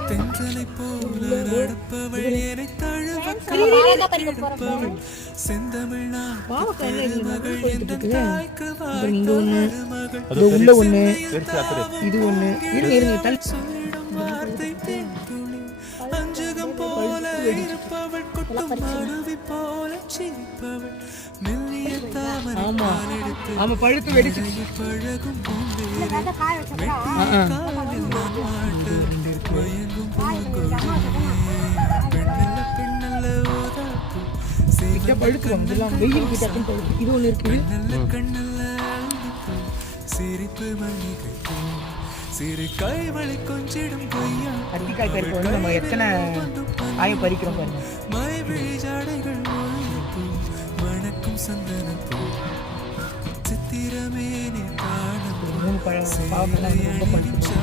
தென்றலை போல நடப்பவள் என்னை தழுவ கிடப்பவள் செந்தமிழ் நாட்டு திருமகள் எந்த தாய்க்கு வாய்த்த மருமகள் உள்ள ஒண்ணு இது ஒண்ணு சொல்லிடும் வார்த்தை தேன்துளி அஞ்சுகம் போல இருப்பவள் கொட்டும் அருவி போல சிரிப்பவள் மெல்லிய தாமரை பால் எடுத்து ஆமா பழுத்து வெடிச்சு பழகும் பூந்தேரி வெட்டிய காலில் நான் மாட்டு மயங்கும் பூங்கொடி பெண்ணல்ல பெண்ணல்ல ஓதாப்பு பழுத்து வந்துடலாம் வெயில் கிட்ட பழுத்து இது ஒண்ணு இருக்கு பெண்ணல்ல கண்ணல்ல அள்ளிப்பூ சிரிப்பு மல்லிகை பூ சிறு கைவளை கொஞ்சிடும் கொய்யா அத்திக்காய் பறிப்பு வந்து நம்ம எத்தனை காய் பறிக்கிறோம் பாருங்க மைவிழி ஜாடைகள் ஒளிப்பூ வணக்கம் சந்தன பூ சித்திரமே நீ காண மூணு பழம் பாவம் ரொம்ப பழுத்து